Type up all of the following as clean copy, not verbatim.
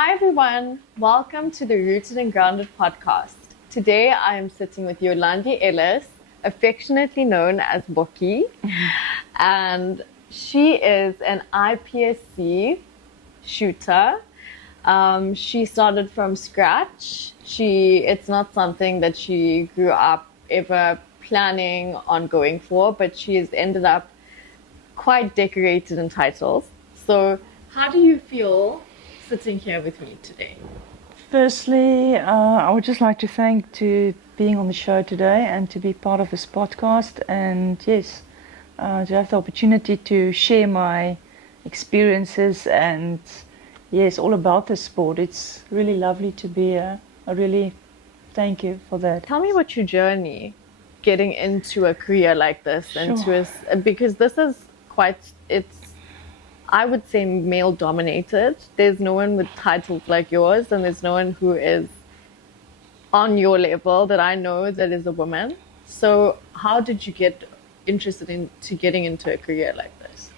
Hi everyone, welcome to the Rooted and Grounded podcast. Today I am sitting with Yolandi Elis, affectionately known as Boki, and she is an IPSC shooter. She started from scratch. It's not something that she grew up ever planning on going for, but she has ended up quite decorated in titles. So how do you feel sitting here with me today? Firstly, I would just like to thank to being on the show today and to be part of this podcast, and yes, to have the opportunity to share my experiences and yes, all about the sport. It's really lovely to be here. I really thank you for that. Tell me about your journey getting into a career like this, Sure. because this is I would say male dominated. There's no one with titles like yours, and there's no one who is on your level that I know that is a woman. So how did you get interested into getting into a career like this?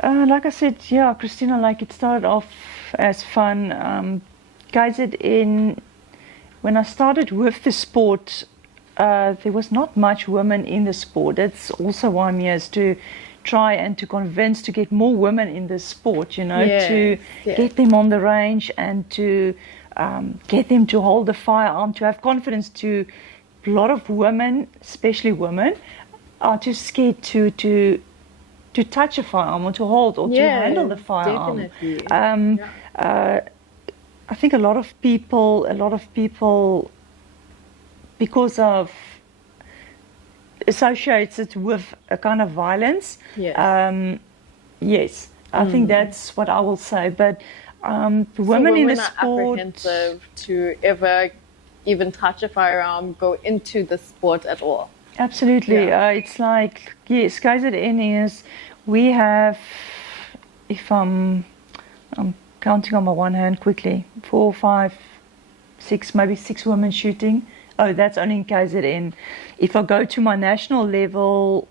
Like I said, yeah, Christina, like it started off as fun. Guys, when I started with the sport, there was not much women in the sport. That's also why I'm here, is to try and to convince to get more women in the sport, to get them on the range and to get them to hold the firearm, to have confidence. To a lot of women, especially women, are too scared to touch a firearm or to hold or to handle the firearm. Definitely. I think a lot of people, because of associates it with a kind of violence. Yes. Yes, I think that's what I will say. But women in the sport, are apprehensive to ever even touch a firearm, go into the sport at all. absolutely. Yeah. It's like, yes, guys at NES, we have, if I'm counting on my one hand quickly, 4, 5, 6, maybe 6 women shooting. Oh, that's only in KZN. If I go to my national level,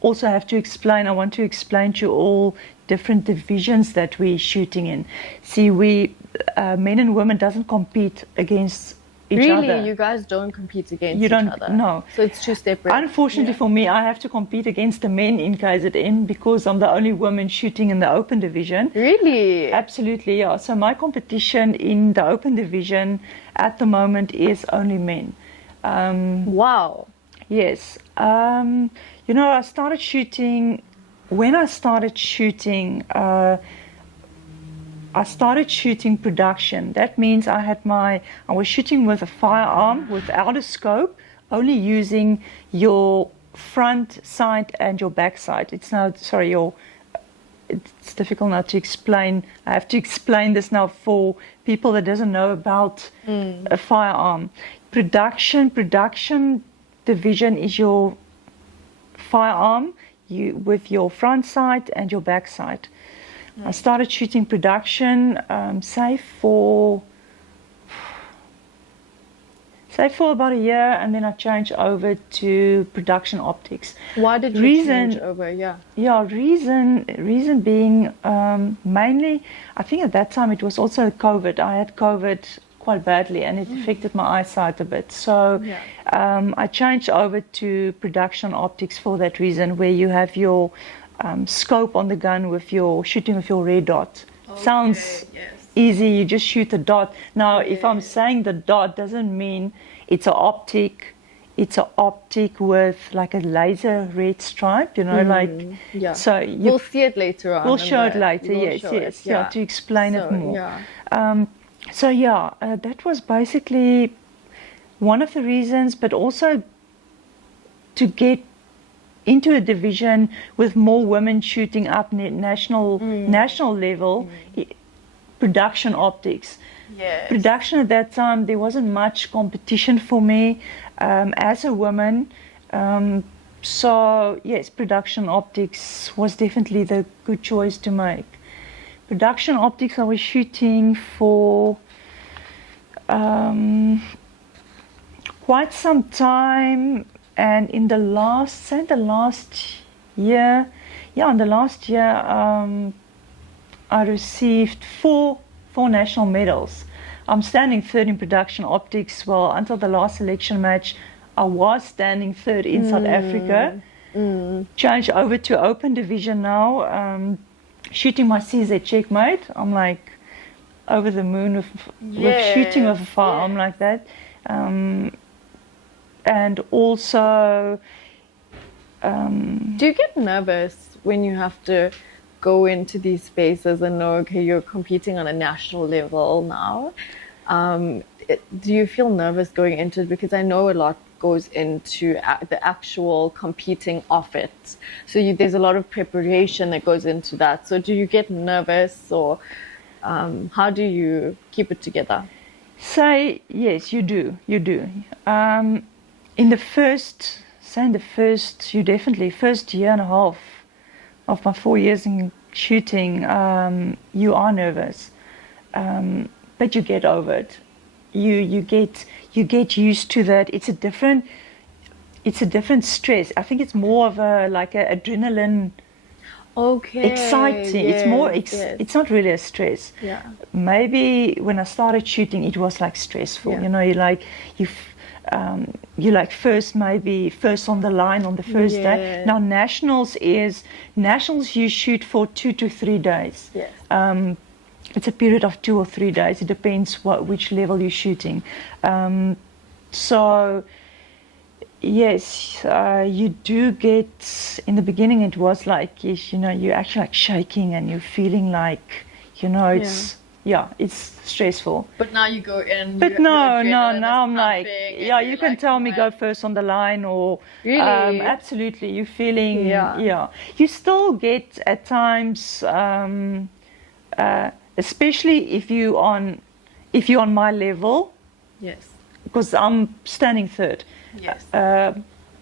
also have to explain. I want to explain to all different divisions that we're shooting in. See, we men and women doesn't compete against each other. Really, you guys don't compete against You each don't, other? no. So it's two separate. Unfortunately for me, I have to compete against the men in KZN because I'm the only woman shooting in the open division. Really? Absolutely, yeah. So my competition in the open division at the moment is only men. Wow. Yes. I started shooting. When I started shooting, I started shooting production. That means I was shooting with a firearm without a scope, only using your front sight and your back sight. It's difficult now to explain. I have to explain this now for people that doesn't know about a firearm. Production division is your firearm with your front sight and your back sight. I started shooting production, say for about a year, and then I changed over to production optics. Why did you change over? Yeah. Yeah, reason being mainly, I think at that time it was also COVID. I had COVID quite badly, and it affected my eyesight a bit. So I changed over to production optics for that reason, where you have your scope on the gun with your shooting with your red dot. Okay, Sounds yes. easy, you just shoot a dot. Now, if I'm saying the dot, doesn't mean it's an optic. It's an optic with like a laser red stripe, So we'll see it later on. We'll show it later. Yes. To explain it more. That was basically one of the reasons, but also to get into a division with more women shooting up national level, production optics. Yes. Production at that time, there wasn't much competition for me as a woman. So yes, production optics was definitely the good choice to make. Production optics, I was shooting for quite some time, and in the last year, yeah, in the last year, I received four national medals. I'm standing third in production optics. Well, until the last selection match, I was standing third in South Africa. Changed over to open division now. Shooting my CZ checkmate, I'm like over the moon with shooting with a firearm like that. And also, do you get nervous when you have to go into these spaces and know, okay, you're competing on a national level now? Do you feel nervous going into it? Because I know a lot goes into the actual competing of it. So there's a lot of preparation that goes into that. So do you get nervous, or how do you keep it together? Say yes, you do. In the first year and a half of my 4 years in shooting, you are nervous, but you get over it. You get used to that. It's a different stress. I think it's more of a adrenaline. Okay. Exciting. Yes, it's more. yes. It's not really a stress. Yeah. Maybe when I started shooting, it was like stressful. Yeah. You know, you like first on the line on the first day. Now nationals you shoot for 2 to 3 days. Yes. It's a period of 2 or 3 days. It depends which level you're shooting. So yes, you do get, in the beginning it was like, you're actually like shaking and you're feeling like, it's stressful. But now you go in. But now I'm like, you can tell me go first on the line, or really, absolutely, you're feeling, You still get at times, especially if you're on my level. Yes. Because I'm standing third. Yes.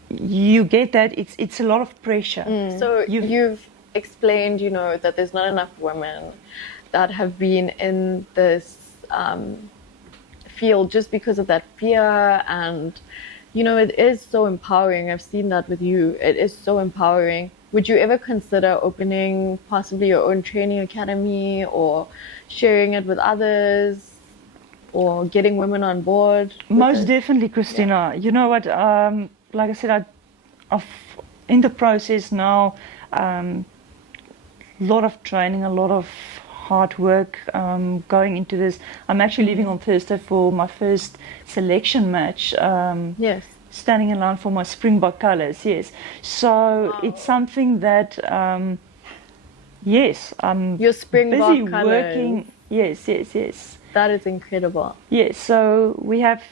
You get that it's a lot of pressure. So you've explained, that there's not enough women that have been in this field just because of that fear, and it is so empowering. I've seen that with you. It is so empowering. Would you ever consider opening possibly your own training academy, or sharing it with others, or getting women on board? Most definitely, Christina. Yeah. You know what? Like I said, I'm in the process now. A lot of training, a lot of hard work going into this. I'm actually leaving on Thursday for my first selection match. Yes. Standing in line for my Springbok colours, yes. So it's something that, yes, I'm your Springbok busy colours. Working. Yes. That is incredible. Yes, so we have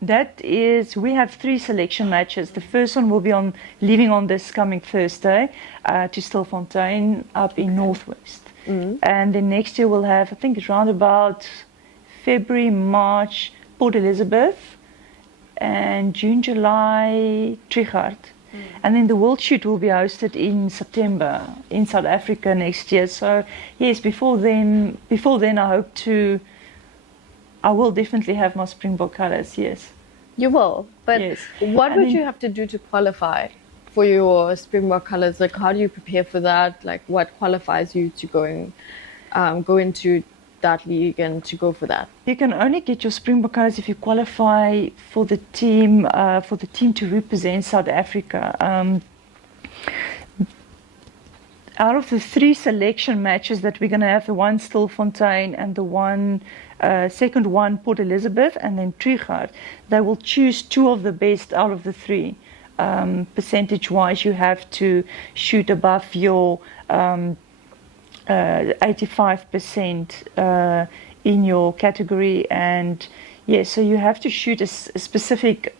3 selection matches. The first one will be leaving on this coming Thursday to Stilfontein up in Northwest. And then next year we'll have, I think it's around about February, March, Port Elizabeth, and June, July, Trichard. And then the World Shoot will be hosted in September in South Africa next year. So yes, before then I will definitely have my Springbok colours, yes. You will, but yes. What would you have to do to qualify for your Springbok colours? Like, how do you prepare for that? Like, what qualifies you to go into that league and to go for that? You can only get your Springbok colours if you qualify for the team to represent South Africa. Out of the 3 selection matches that we're going to have, the one Stilfontein and the second one Port Elizabeth and then Trichard, they will choose 2 of the best out of the 3. Percentage-wise, you have to shoot above your 85% in your category, and so you have to shoot a specific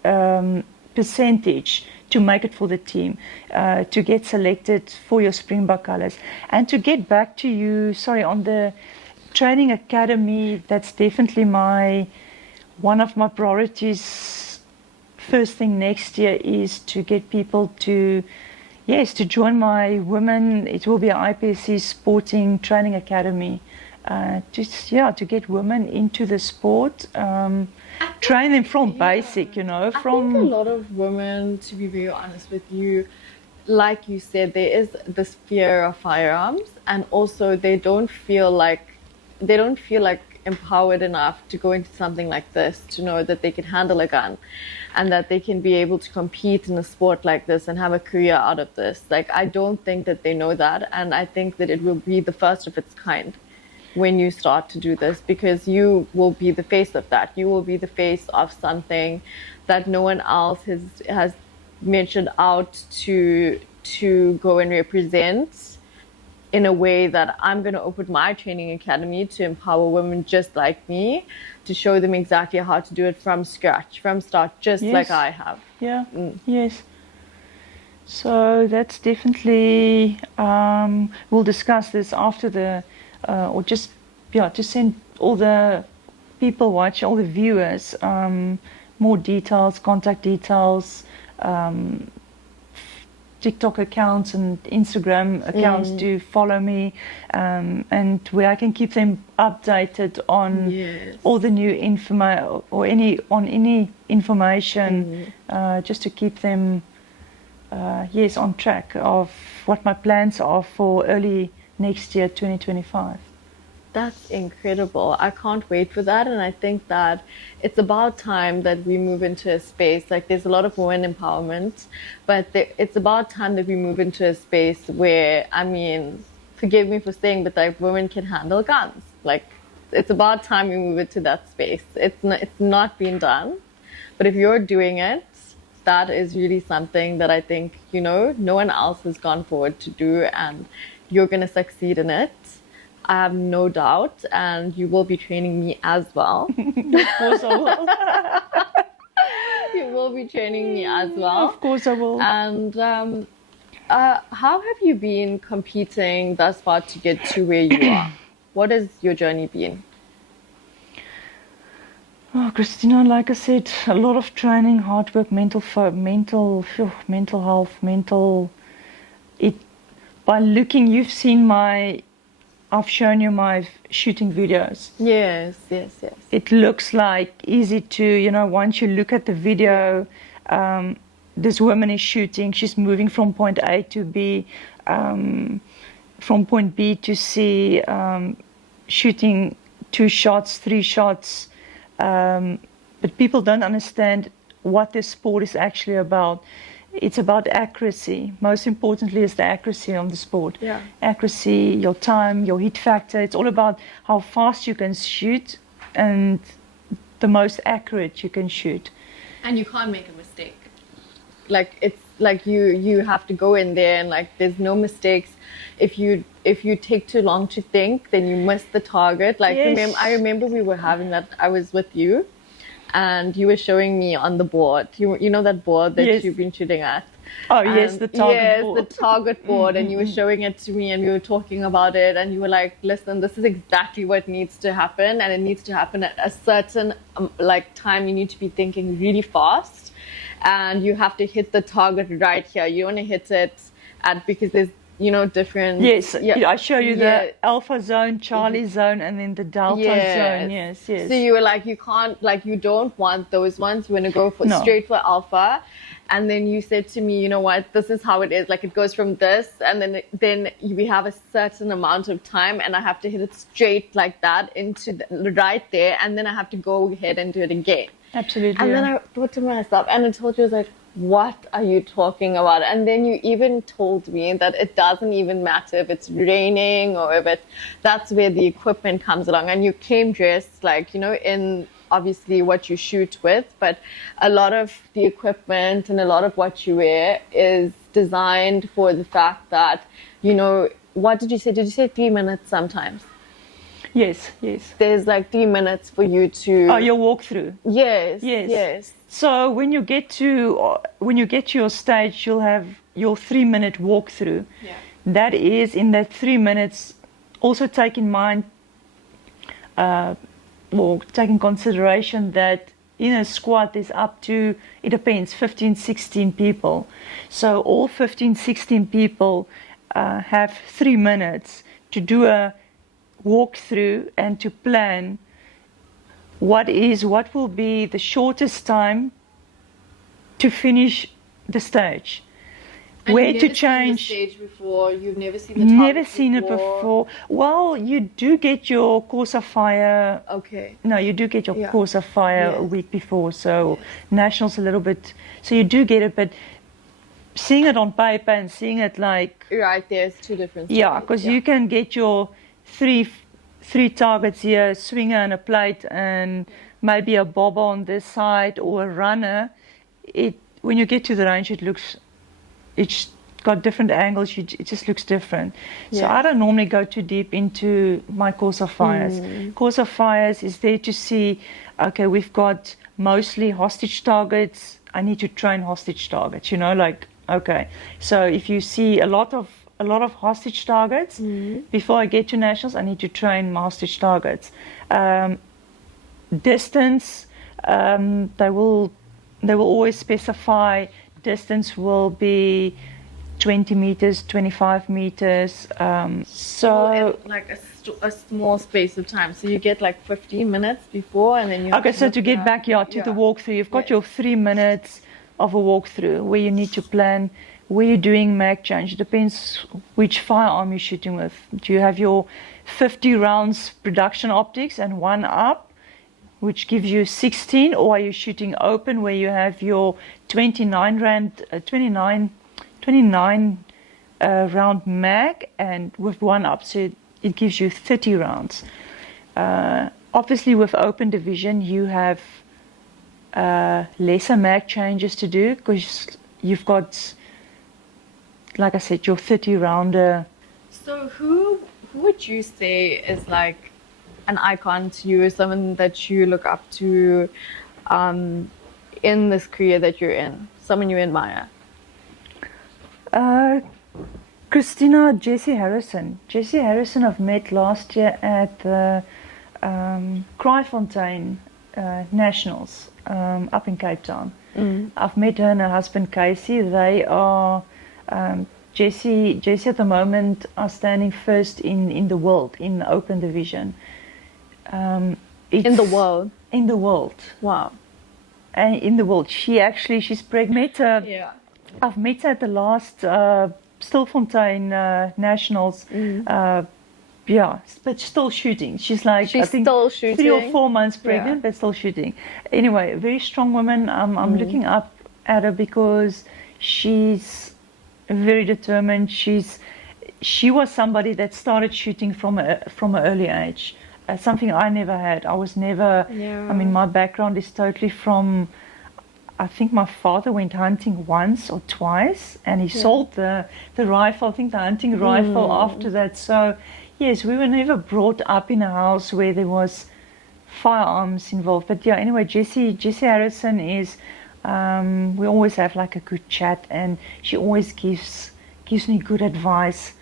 percentage to make it for the team, to get selected for your Springbok colours. And to get back to you, on the training academy, that's definitely one of my priorities. First thing next year is to get people to join my women. It will be an IPSC Sporting Training Academy. To get women into the sport, train them from basic, I think a lot of women, to be very honest with you, like you said, there is this fear of firearms, and also they don't feel like empowered enough to go into something like this to know that they can handle a gun and that they can be able to compete in a sport like this and have a career out of this. Like, I don't think that they know that, and I think that it will be the first of its kind when you start to do this, because you will be the face of that. You will be the face of something that no one else has mentioned out to go and represent, in a way that I'm going to open my training academy to empower women just like me, to show them exactly how to do it from scratch, from start, just like I have. Yeah. Yes. So that's definitely, we'll discuss this after the, or just send all the people watch, all the viewers, more details, contact details, TikTok accounts and Instagram accounts to follow me, and where I can keep them updated on all the new any information, just to keep them on track of what my plans are for early next year, 2025. That's incredible. I can't wait for that. And I think that it's about time that we move into a space, like, there's a lot of women empowerment, but it's about time that we move into a space where, I mean, forgive me for saying, but like, women can handle guns. Like, it's about time we move into that space. It's not been done, but if you're doing it, that is really something that I think, no one else has gone forward to do, and you're going to succeed in it. I have no doubt, and you will be training me as well. Of course I will. You will be training me as well. Of course I will. And how have you been competing thus far to get to where you are? What has your journey been? Oh, Christina, like I said, a lot of training, hard work, mental health, by looking, you've seen I've shown you my shooting videos. Yes. It looks like easy to, once you look at the video, this woman is shooting, she's moving from point A to B, from point B to C, shooting 2 shots, 3 shots. But people don't understand what this sport is actually about. It's about accuracy. Most importantly is the accuracy of the sport. Yeah. Accuracy, your time, your hit factor. It's all about how fast you can shoot and the most accurate you can shoot. And you can't make a mistake. Like, it's like you have to go in there and, like, there's no mistakes. If you take too long to think, then you miss the target. Like, yes. I remember we were having that. I was with you, and you were showing me on the board. You know that board that you've been shooting at? Oh, yes, the target board. Yes, the target board. And you were showing it to me, and we were talking about it, and you were like, listen, this is exactly what needs to happen, and it needs to happen at a certain time. You need to be thinking really fast, and you have to hit the target right here. You want to hit it because there's different. Yes, I show you the alpha zone, Charlie zone, and then the delta zone. Yes. So you were like, you can't, you don't want those ones. You want to go straight for alpha. And then you said to me, you know what, this is how it is. Like, it goes from this, and then we have a certain amount of time, and I have to hit it straight like that into right there, and then I have to go ahead and do it again. Absolutely. And then I thought to myself, and I told you, I was like, what are you talking about? And then you even told me that it doesn't even matter if it's raining or if that's where the equipment comes along. And you came dressed in obviously what you shoot with, but a lot of the equipment and a lot of what you wear is designed for the fact that, what did you say? Did you say 3 minutes sometimes? Yes. There's 3 minutes for you to... Oh, your walkthrough. Yes. So when you get to your stage, you'll have your 3-minute walkthrough. Yeah. That is, in that 3 minutes, also take in mind, take in consideration that in a squad there's up to, it depends, 15, 16 people. So all 15, 16 people have 3 minutes to do a walkthrough and to plan what will be the shortest time to finish the stage. And where you've to never seen the change. stage before. You've never seen the Never target seen it before. Well, you do get your course of fire. Okay. No, you do get your Yeah. course of fire a Yes. week before. So Yes. nationals a little bit. So you do get it, but seeing it on paper and seeing it like, Right, there's two different yeah, stories. because you can get your three targets here, a swinger and a plate, and maybe a bobber on this side or a runner. It when you get to the range, it's got different angles. It just looks different. So Yeah. I don't normally go too deep into my course of fires. Course of fires is there to see, okay, we've got mostly hostage targets. I need to train hostage targets, like, okay. So if you see a lot of hostage targets, before I get to nationals, I need to train my hostage targets. Distance, they will always specify distance will be 20 meters, 25 meters. So in like a small space of time. So you get like 15 minutes before, and then you. okay, so to get back to the walkthrough, you've got Yes. your 3 minutes of a walkthrough where you need to plan where you're doing mag change. It depends which firearm you're shooting with. Do you have your 50 rounds production optics and one up, which gives you 16, or are you shooting open where you have your 29 round mag and with one up, so it gives you 30 rounds. Obviously with open division you have lesser mag changes to do because you've got, like I said, your 30 rounder. So who would you say is like an icon to you, someone that you look up to in this career that you're in, someone you admire? Christina, Jessie Harrison. Jessie Harrison I've met last year at the Kraaifontein Nationals up in Cape Town. I've met her and her husband Casey. They are Jessie at the moment are standing first in the world in the open division. In the world? In the world. Wow. And in the world. She's pregnant. Yeah. I've met her at the last Stilfontein Nationals. Yeah, but still shooting. She's like, She's I think still shooting? 3 or 4 months pregnant, Yeah. but still shooting. Anyway, a very strong woman. I'm looking up at her because she's very determined. She was somebody that started shooting from an early age. Something I never had. I was never. Yeah. I mean, my background is totally from. I think my father went hunting once or twice, and he sold the rifle. I think the hunting rifle after that. So, yes, we were never brought up in a house where there was firearms involved. But yeah, anyway, Jessie Harrison is. We always have like a good chat, and she always gives me good advice.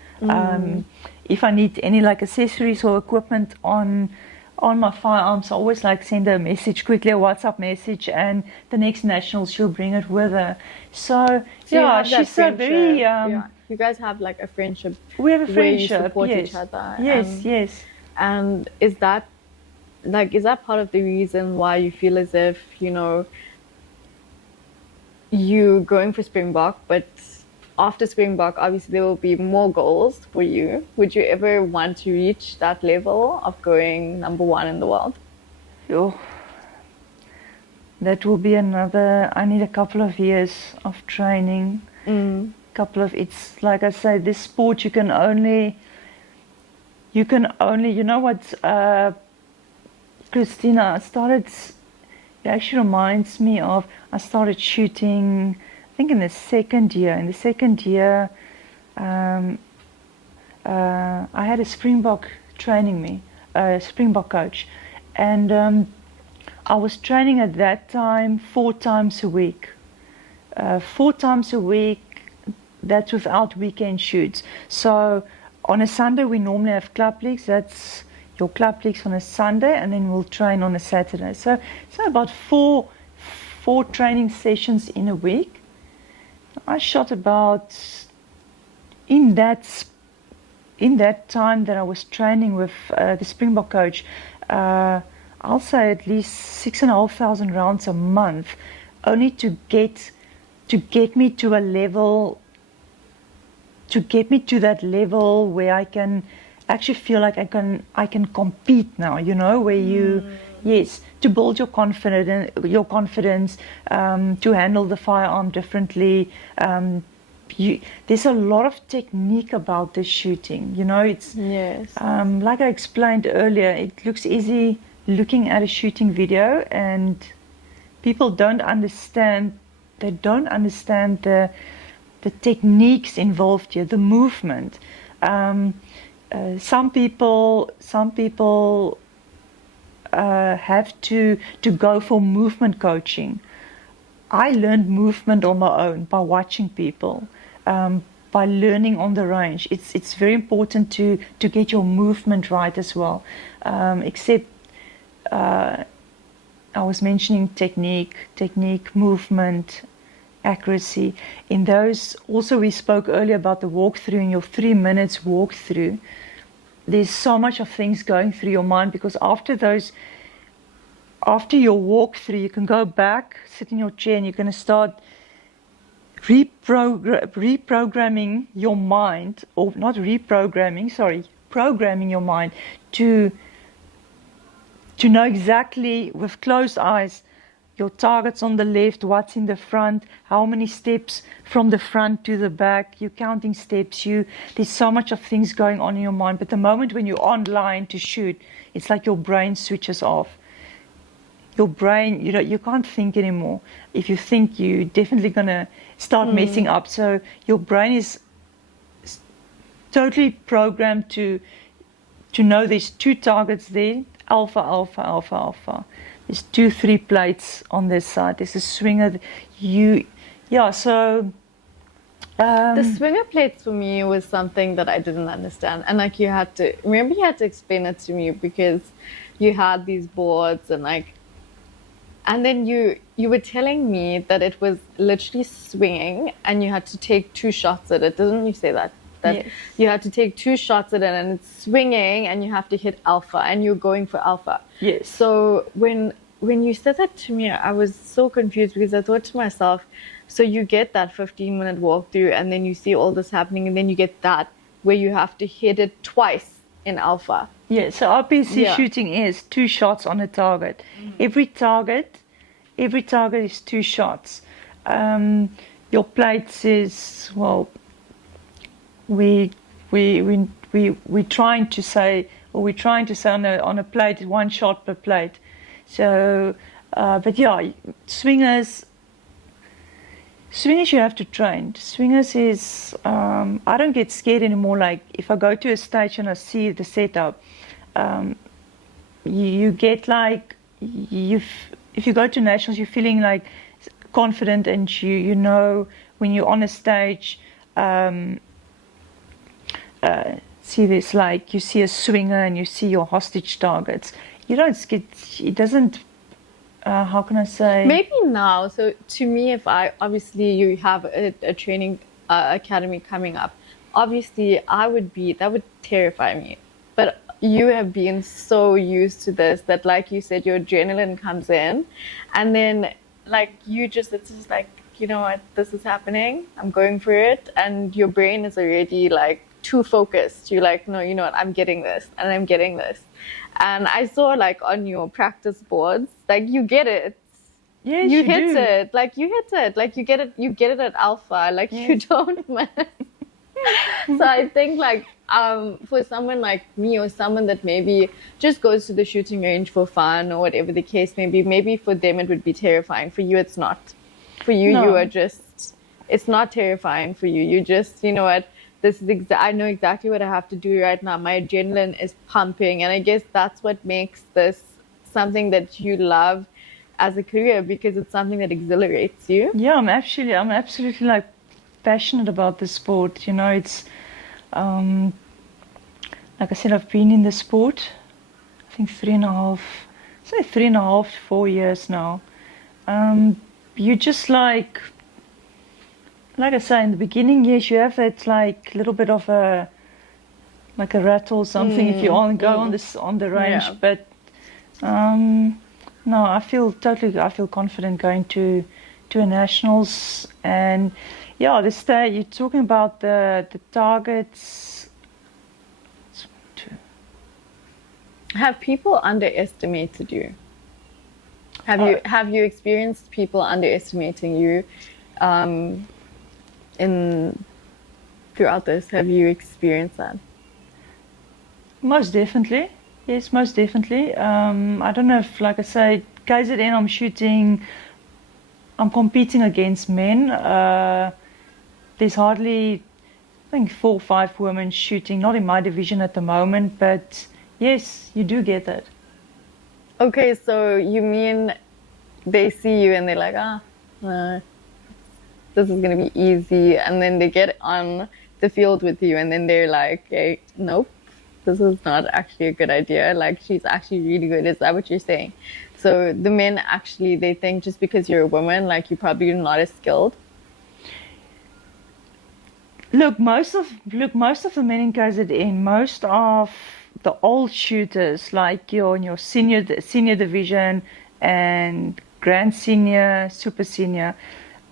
If I need any like accessories or equipment on my firearms, I always like send her a message quickly, a WhatsApp message, and the next national she'll bring it with her. So you yeah, have that she's a very friendship. You guys have like a friendship. we have a where you friendship. support Yes, each other. yes. And is that part of the reason why you feel as if you going for Springbok, but after Springbok, obviously there will be more goals for you. Would you ever want to reach that level of going number 1 in the world? Oh, that will be another. I need a couple of years of training. It's like I say, this sport you can only. You know what, Christina, it actually reminds me of, I started shooting, I think in the second year. In the second year, I had a Springbok training me, a Springbok coach. And I was training at that time 4 times a week. 4 times a week, that's without weekend shoots. So on a Sunday, we normally have club leagues. That's your club leagues on a Sunday, and then we'll train on a Saturday. So about four training sessions in a week. I shot about, in that time that I was training with the Springbok coach, I'll say at least 6,500 rounds a month, only to get me to a level to get me to that level where I can actually feel like I can compete now, you know, where you yes, to build your confidence, to handle the firearm differently. There's a lot of technique about this shooting, you know. It's Yes. like I explained earlier, it looks easy looking at a shooting video, and people don't understand. They don't understand the techniques involved here, the movement. Some people have to go for movement coaching. I learned movement on my own by watching people, by learning on the range. It's very important to get your movement right as well. Except I was mentioning technique, movement, accuracy. In those, also we spoke earlier about the walkthrough, in your 3 minutes walkthrough. There's so much of things going through your mind, because after your walkthrough, you can go back, sit in your chair, and you're going to start reprogramming your mind, or not reprogramming, sorry, programming your mind to know exactly, with closed eyes, your targets on the left, what's in the front, how many steps from the front to the back, you're counting steps, there's so much of things going on in your mind. But the moment when you're online to shoot, it's like your brain switches off. Your brain, you can't think anymore. If you think, you're definitely gonna start messing up. So your brain is totally programmed to know there's 2 targets there, alpha, alpha, alpha, alpha. There's 2-3 plates on this side. There's a swinger. So The swinger plates for me was something that I didn't understand, and like you had to explain it to me, because you had these boards and then you were telling me that it was literally swinging, and you had to take 2 shots at it. Didn't you say that? Yes. You had to take 2 shots at it, and it's swinging, and you have to hit alpha, and you're going for alpha. Yes. So when you said that to me, I was so confused, because I thought to myself, so you get that 15-minute walkthrough, and then you see all this happening, and then you get that where you have to hit it twice in alpha. Yeah, so RPC shooting is 2 shots on a target. Every target is 2 shots. Your plates is, well, we're trying to say on a plate, 1 shot per plate. So, but yeah, swingers you have to train. Swingers is, I don't get scared anymore. Like if I go to a stage and I see the setup, you get like, if you go to nationals, you're feeling like confident, and you know when you're on a stage, see this, like you see a swinger and you see your hostage targets. You don't get, it doesn't, how can I say? Maybe now. So to me, obviously you have a training academy coming up, obviously that would terrify me. But you have been so used to this that, like you said, your adrenaline comes in, and then like it's just like, you know what, this is happening, I'm going for it, and your brain is already like too focused. You're like, no, you know what, I'm getting this, and I'm getting this. And I saw like on your practice boards, like you get it. Yes, you hit it. Like you hit it. Like you get it at alpha. Like you don't man. So I think like for someone like me, or someone that maybe just goes to the shooting range for fun or whatever the case may be, maybe for them it would be terrifying. For you, it's not. For you, No. you are just, it's not terrifying for you. You just, you know what, this is I know exactly what I have to do right now. My adrenaline is pumping, and I guess that's what makes this something that you love as a career, because it's something that exhilarates you. Yeah, I'm absolutely like passionate about the sport. You know, it's like I said, I've been in the sport, I think 3.5, 4 years now. You just like I say, in the beginning, yes, you have that like little bit of a rattle or something if you only go on the range. Yeah. But no, I feel confident going to a nationals, and yeah, you're talking about the targets. Have people underestimated you? Have you experienced people underestimating you in throughout this? Have you experienced that? Most definitely. Yes, most definitely. I don't know if, like I say, KZN, I'm competing against men. There's hardly, I think, 4 or 5 women shooting, not in my division at the moment, but yes, you do get that. Okay, so you mean they see you and they're like, this is gonna be easy, and then they get on the field with you, and then they're like, hey, nope, this is not actually a good idea. Like, she's actually really good. Is that what you're saying? So the men actually, they think just because you're a woman, like, you're probably not as skilled. Look, most of the men in KZN, most of the old shooters, like in your senior division and grand senior, super senior,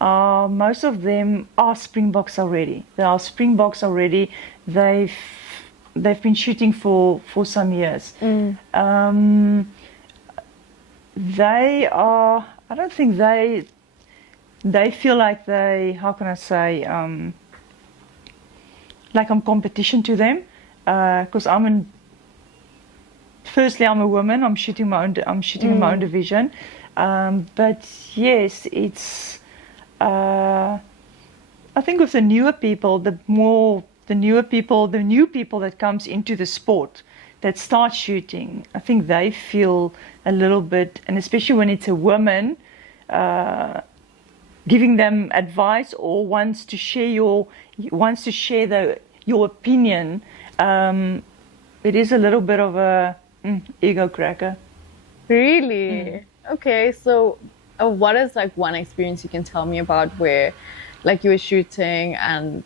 most of them are Springboks already. They are Springboks already. They've been shooting for some years. They are. I don't think they feel like they. How can I say? Like I'm competition to them, because firstly, I'm a woman. I'm shooting in my own division, but yes, it's. I think with the newer people, the new people that comes into the sport, that start shooting, I think they feel a little bit, and especially when it's a woman, giving them advice or wants to share your opinion, it is a little bit of a ego cracker. Really? Okay, so what is like one experience you can tell me about where like you were shooting and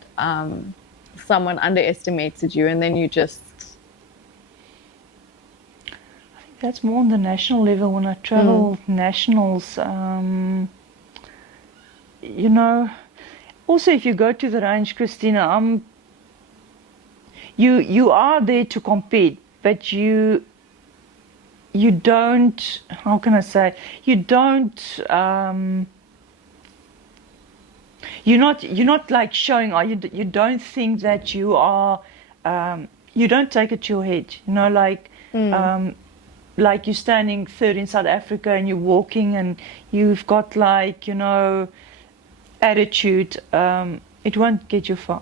someone underestimated you and then you just... I think that's more on the national level when I travel nationals. You know, also if you go to the range, Christina, you are there to compete, but you don't, how can I say, you don't, you're not like showing, or you don't think that you are, you don't take it to your head, you know, like you're standing third in South Africa and you're walking and you've got like, you know, attitude, it won't get you far.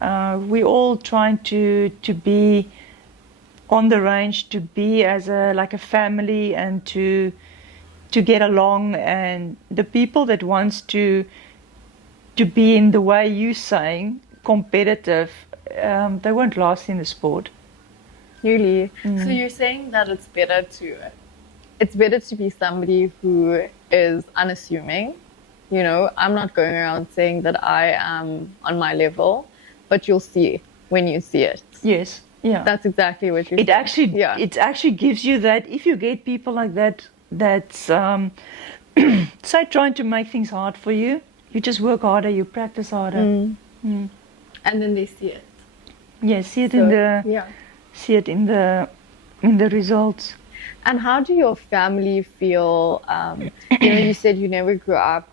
We're all trying to be on the range, to be as like a family and to get along, and the people that wants to be in the way you saying competitive, they won't last in the sport. Really? So you're saying that it's better to be somebody who is unassuming. You know, I'm not going around saying that I am on my level, but you'll see when you see it. Yes. Yeah. That's exactly what you're saying. It actually gives you that, if you get people like that, that's say trying to make things hard for you, you just work harder, you practice harder. And then they see it. Yeah, see it in the results. And how do your family feel? You know, you said you never grew up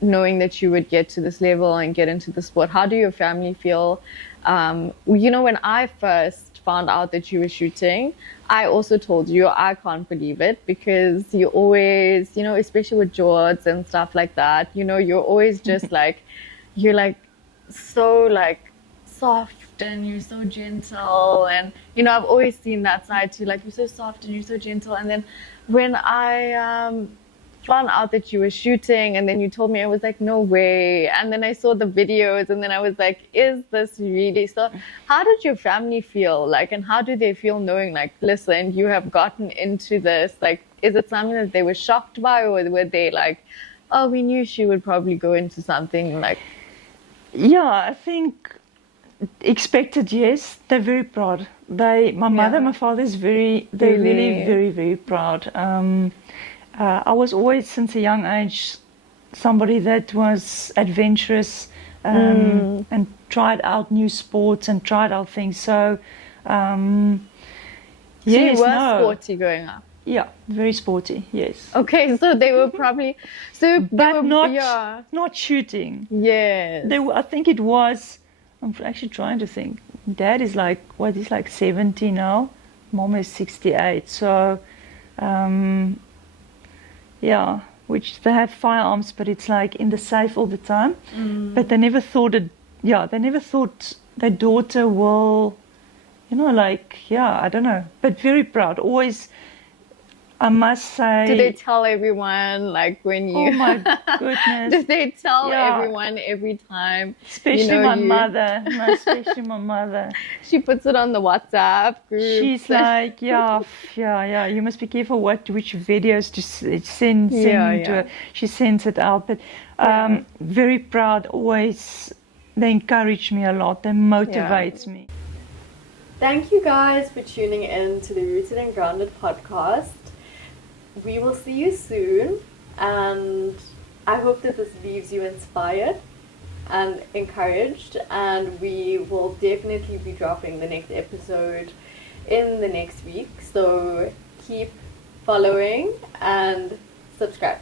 knowing that you would get to this level and get into the sport. How do your family feel? You know, when I first found out that you were shooting, I also told you I can't believe it, because you always, you know, especially with Jords and stuff like that, you know, you're always just like, you're like so like soft and you're so gentle, and you know, I've always seen that side too, like you're so soft and you're so gentle. And then when I found out that you were shooting and then you told me, I was like, no way. And then I saw the videos and then I was like, is this really so? How did your family feel like, and how do they feel knowing like, listen, you have gotten into this? Like, is it something that they were shocked by, or were they like, oh, we knew she would probably go into something like... Yeah, I think expected, yes. They're very proud. My mother, my father is they're really very, very proud. I was always, since a young age, somebody that was adventurous and tried out new sports and tried out things. So, So you were sporty growing up. Yeah, very sporty. Yes. Okay, so they were probably but not shooting. Yes. I think it was. I'm actually trying to think. Dad is like he's like 70 now. Mom is 68. So, yeah, which they have firearms, but it's like in the safe all the time. But they never thought their daughter will, I don't know, but very proud. Always, I must say. Do they tell everyone, like, when you... Oh my goodness. Do they tell everyone every time? Especially my mother. No, especially my mother. She puts it on the WhatsApp group. She's like, yeah, you must be careful which videos to send to her. She sends it out. But very proud, always. They encourage me a lot. They motivate me. Thank you guys for tuning in to the Rooted and Grounded podcast. We will see you soon, and I hope that this leaves you inspired and encouraged, and we will definitely be dropping the next episode in the next week, so keep following and subscribe.